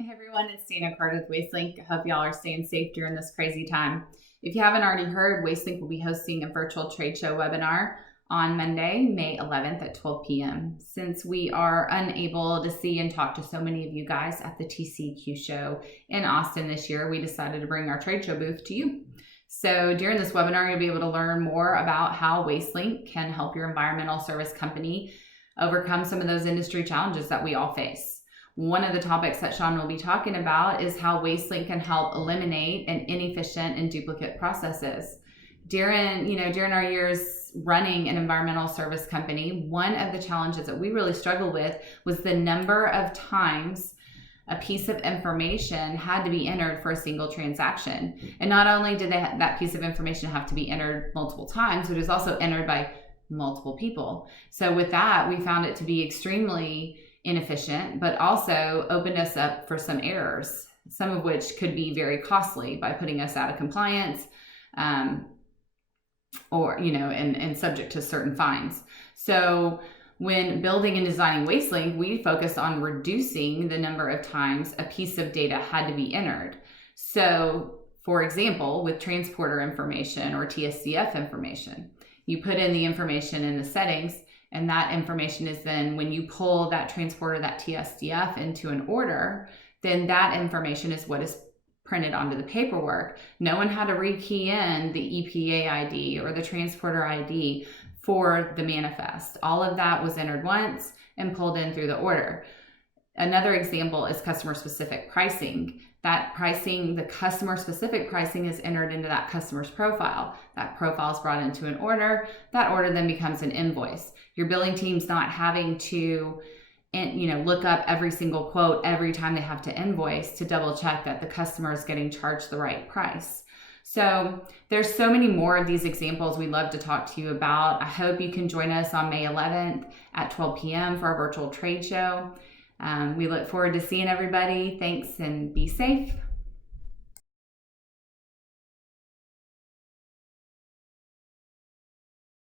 Hey everyone, it's Dana Carter with WasteLink. I hope y'all are staying safe during this crazy time. If you haven't already heard, WasteLink will be hosting a virtual trade show webinar on Monday, May 11th at 12 p.m. Since we are unable to see and talk to so many of you guys at the TCEQ show in Austin this year, we decided to bring our trade show booth to you. So during this webinar, you'll be able to learn more about how WasteLink can help your environmental service company overcome some of those industry challenges that we all face. One of the topics that Sean will be talking about is how WasteLink can help eliminate inefficient and duplicate processes. During our years running an environmental service company, one of the challenges that we really struggled with was the number of times a piece of information had to be entered for a single transaction. And not only did that piece of information have to be entered multiple times, but it was also entered by multiple people. So with that, we found it to be extremely inefficient, but also opened us up for some errors, some of which could be very costly by putting us out of compliance, and subject to certain fines. So when building and designing WasteLink, we focused on reducing the number of times a piece of data had to be entered. So for example, with transporter information or TSDF information, you put in the information in the settings, and that information is then, when you pull that transporter, that TSDF into an order, then that information is what is printed onto the paperwork. No one had to rekey in the EPA ID or the transporter ID for the manifest. All of that was entered once and pulled in through the order. Another example is customer specific pricing. That pricing, the customer specific pricing, is entered into that customer's profile. That profile is brought into an order. That order then becomes an invoice. Your billing team's not having to look up every single quote every time they have to invoice to double check that the customer is getting charged the right price. So there's so many more of these examples we'd love to talk to you about. I hope you can join us on May 11th at 12 p.m. for our virtual trade show. We look forward to seeing everybody. Thanks and be safe.